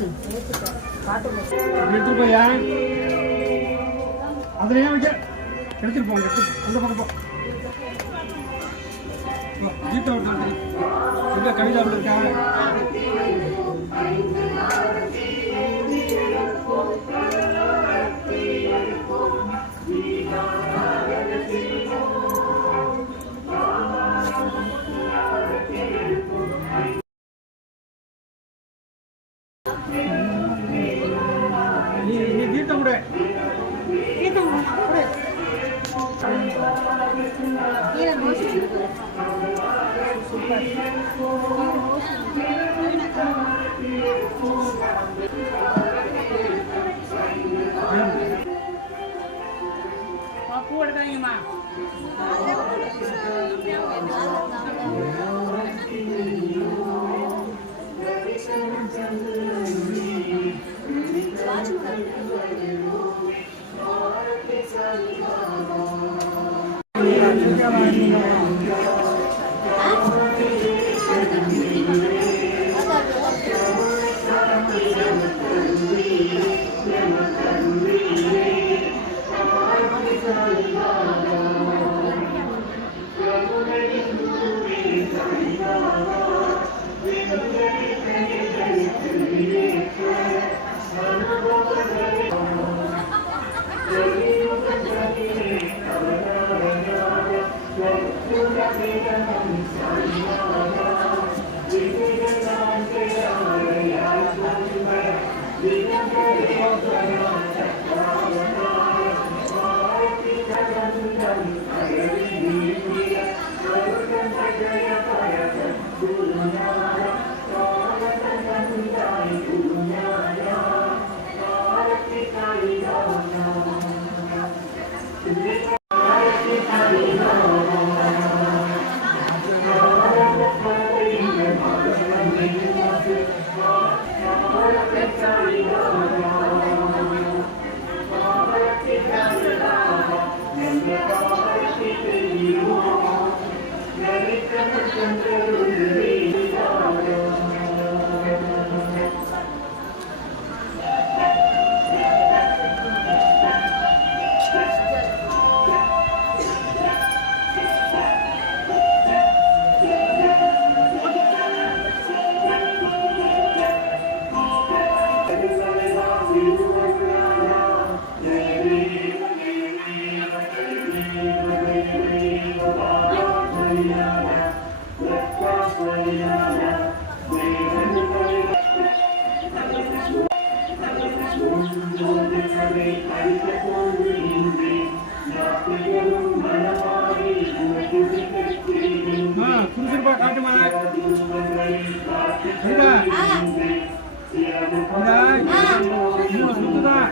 எடுத்துட்டு போயா அதில் ஏன் வைக்க எடுத்துட்டு போங்க அந்த பக்கம் போ வீட்டை விட்டு எங்கே கவிதா இருக்காங்க நீ தீர்த்தம் கூட பூ எடுக்காதீங்கம்மா சுறுசுறுப்பா காட்டுமா சுத்துதான்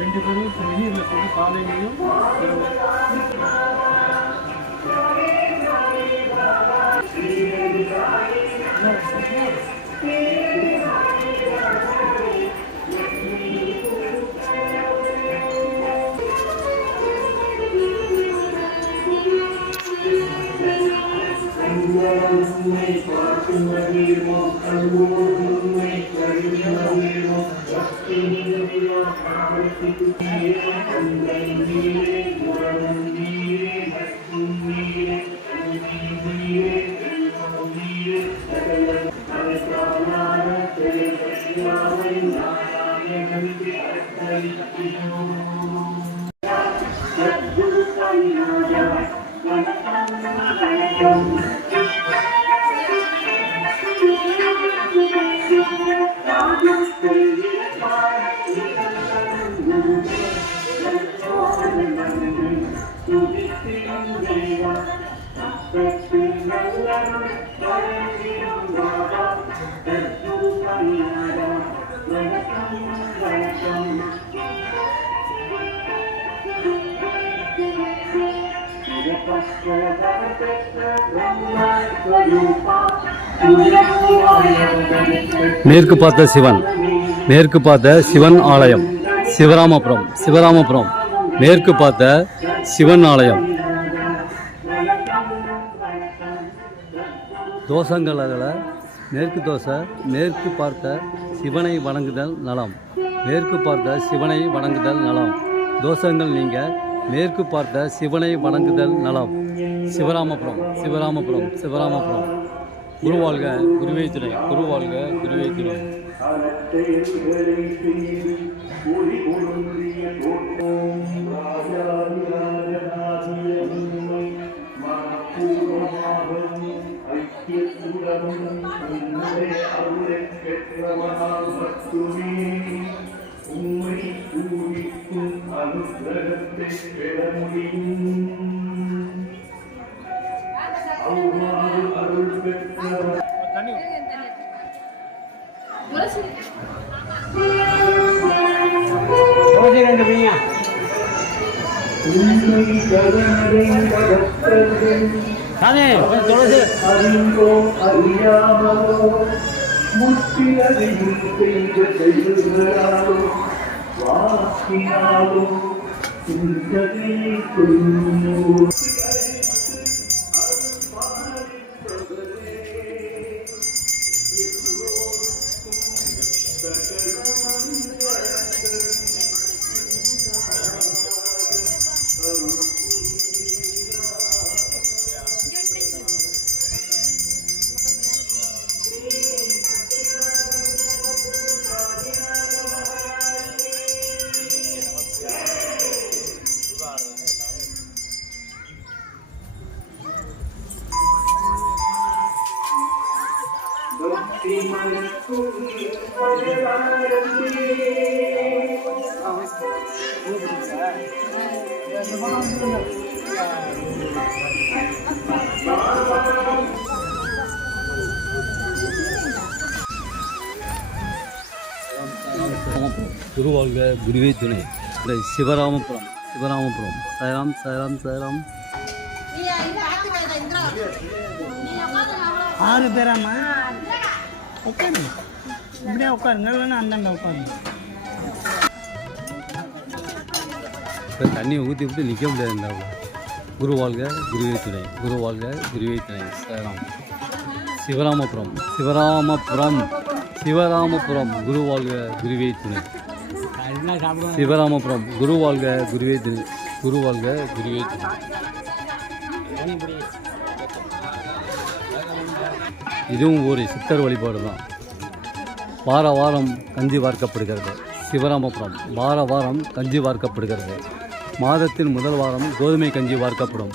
ரெண்டு பேரும் நீரில் போட்டு காலையிலையும் இரவு மேற்கு பார்த்த சிவன் ஆலயம் சிவராமபுரம் மேற்கு பார்த்த சிவன் ஆலயம். தோஷங்கள் அகல மேற்கு தோசை மேற்கு பார்த்த சிவனை வணங்குதல் நலம். மேற்கு பார்த்த சிவனை வணங்குதல் நலம். தோஷங்கள் நீங்க மேற்கு பார்த்த சிவனை வணங்குதல் நலம். சிவராமபுரம் குருவாழ்க குருவே துணை. குருவாழ்க குருவே துணை. குருவாழ்க குருவே துணை. சிவராமபுரம் சாய்ராம். 6 பேராம்மா உட்காருங்க. இப்படியே உட்காருங்க, இல்லைன்னா அந்தாண்ட உட்காருங்க. தண்ணியை ஊற்றி விட்டு நிற்க முடியாது. குருவாழ்க குருவே துணை. சாய்ராம். சிவராமபுரம் குருவாழ்க குருவே துணை. சிவராமபுரம் குருவாழ்க குருவே துணை. இதுவும் ஒரு சித்தர் வழிபாடு தான். வாரம் கஞ்சி வார்க்கப்படுகிறது. சிவராமபுரம் வாரம் கஞ்சி வார்க்கப்படுகிறது. மாதத்தின் முதல் வாரம் கோதுமை கஞ்சி வார்க்கப்படும்.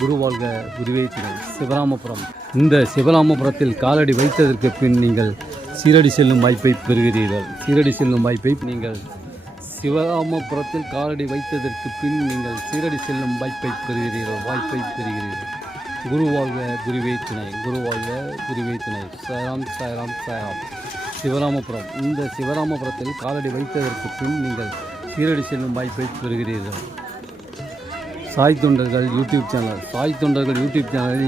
குருவாழ்க குருவே துணை. சிவராமபுரம். இந்த சிவராமபுரத்தில் காலடி வைத்ததற்கு பின் நீங்கள் சீரடி செல்லும் வாய்ப்பை பெறுகிறீர்கள். சிவராமபுரத்தில் காலடி வைத்ததற்கு பின் நீங்கள் சீரடி செல்லும் வாய்ப்பை பெறுகிறீர்கள். குருவாழ்க குருவே துணை. சாய்ராம். சிவராமபுரம். இந்த சிவராமபுரத்தில் காலடி வைத்ததற்கு பின் நீங்கள் சீரடி செல்லும் வாய்ப்பை பெறுகிறீர்கள். சாய் தொண்டர்கள் யூடியூப் சேனலை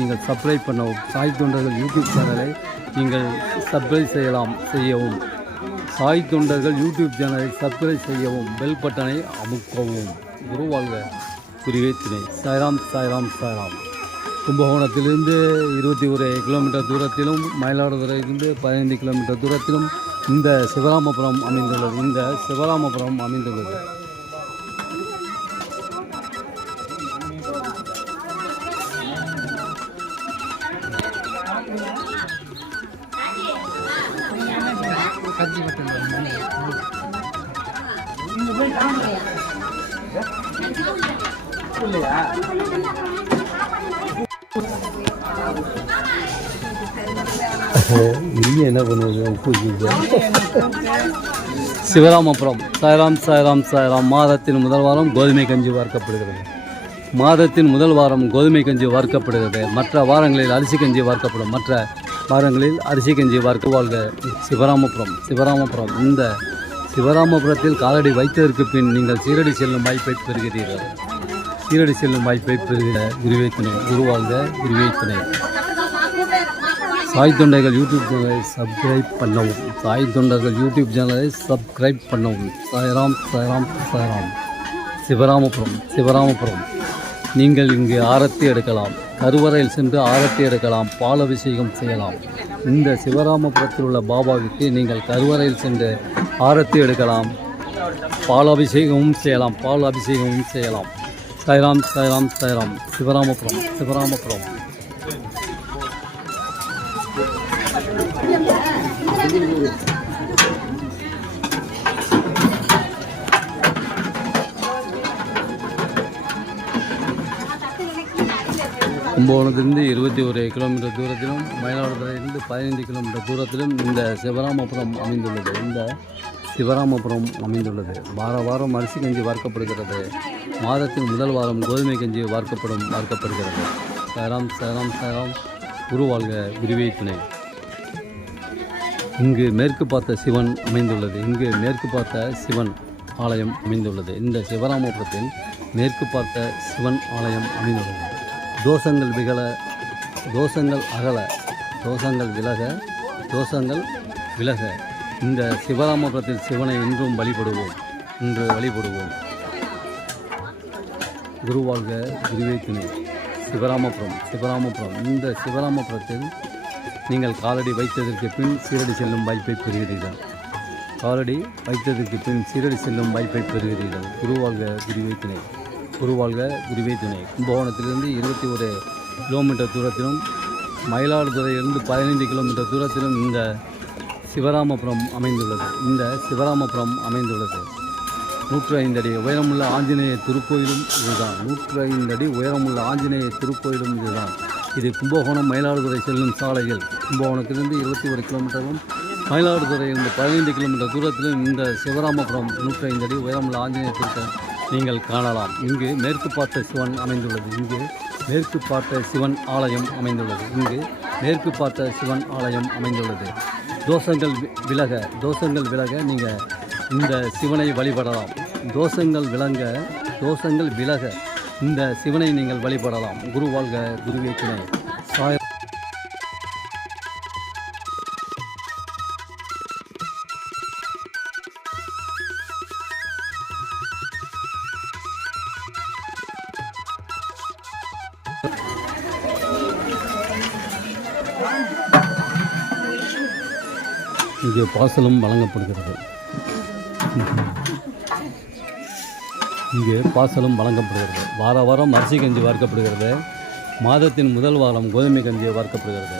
நீங்கள் சப்ஸ்கிரைப் பண்ணவும். சாய் தொண்டர்கள் யூடியூப் சேனலை நீங்கள் சப்ஸ்கிரைப் செய்யவும். சாய் தொண்டர்கள் யூடியூப் சேனலை சப்ஸ்கிரைப் செய்யவும். பெல் பட்டனை அமுக்கவும். குருவாழ்க குருவே துணை. சாய்ராம். கும்பகோணத்திலிருந்து 21 கிலோமீட்டர் தூரத்திலும், மயிலாடுதுறையிலிருந்து 15 கிலோமீட்டர் தூரத்திலும் இந்த சிவராமபுரம் அமைந்துள்ளது. இங்கே என்ன பண்ணுவது? சிவராமபுரம் சாய்ராம் சாய்ராம் சாய்ராம். மாதத்தின் முதல் வாரம் கோதுமை கஞ்சி வார்க்கப்படுகிறது. மற்ற வாரங்களில் அரிசி கஞ்சி வார்க்கப்படும். வாழ்க சிவராமபுரம். இந்த சிவராமபுரத்தில் காலடி வைத்ததற்கு பின் நீங்கள் சீரடி செல்லும் வாய்ப்பை பெறுகிறீர்கள். குருவே துணை. குருவாழ்க குருவே துணை. சாய் தொண்டர்கள் யூடியூப் சேனலை சப்ஸ்கிரைப் பண்ணவும். சாய்ராம் சாய்ராம் சாய்ராம். சிவராமபுரம். நீங்கள் இங்கு ஆரத்தி எடுக்கலாம். கருவறையில் சென்று ஆரத்தி எடுக்கலாம். பால் அபிஷேகம் செய்யலாம். இந்த சிவராமபுரத்தில் உள்ள பாபாவிற்கு நீங்கள் கருவறையில் சென்று ஆரத்தி எடுக்கலாம். பால் அபிஷேகமும் செய்யலாம். சாய்ராம் சாய்ராம் சாய்ராம். சிவராமபுரம். கும்பகோணத்திலிருந்து 21 கிலோமீட்டர் தூரத்திலும், மயிலாடுதுறையிலிருந்து 15 கிலோமீட்டர் தூரத்திலும் இந்த சிவராமபுரம் அமைந்துள்ளது. வாரம் அரிசி கஞ்சி வார்க்கப்படுகிறது. மாதத்தின் முதல் வாரம் கோதுமை கஞ்சி வார்க்கப்படுகிறது. சாய்ராம் சாய்ராம் சாய்ராம். குருவாழ்க குருவே துணை. இங்கு மேற்கு பார்த்த சிவன் ஆலயம் அமைந்துள்ளது. இந்த சிவராமபுரத்தில் மேற்கு பார்த்த சிவன் ஆலயம் அமைந்துள்ளது. தோஷங்கள் விலக இந்த சிவராமபுரத்தில் சிவனை இன்று வழிபடுவோம். குருவாழ்க குருவே துணை. சிவராமபுரம். இந்த சிவராமபுரத்தில் நீங்கள் காலடி வைத்ததற்கு பின் சீரடி செல்லும் வாய்ப்பை பெறுகிறீர்கள். குருவாழ்க குருவே துணை. கும்பகோணத்திலிருந்து 21 கிலோமீட்டர் தூரத்திலும், மயிலாடுதுறையிலிருந்து 15 கிலோமீட்டர் தூரத்திலும் இந்த சிவராமபுரம் அமைந்துள்ளது. 105 அடி உயரமுள்ள ஆஞ்சநேயர் திருக்கோயிலும் இதுதான். இது கும்பகோணம் மயிலாடுதுறை செல்லும் சாலையில் கும்பகோணத்திலிருந்து 21 கிலோமீட்டரும், மயிலாடுதுறையிலிருந்து 15 கிலோமீட்டர் தூரத்திலும் இந்த சிவராமபுரம் 105 அடி உயரமுள்ள ஆஞ்சநேயர் திருக்கோயில் நீங்கள் காணலாம். இங்கு மேற்கு பார்த்த சிவன் ஆலயம் அமைந்துள்ளது. தோஷங்கள் விலக நீங்கள் இந்த சிவனை வழிபடலாம். இந்த சிவனை நீங்கள் வழிபடலாம். குருவாழ்க குருவே துணை. சாய் இங்கே பாசலும் வழங்கப்படுகிறது. வாரம் அரிசி கஞ்சி வார்க்கப்படுகிறது. மாதத்தின் முதல் வாரம் கோதுமை கஞ்சி வார்க்கப்படுகிறது.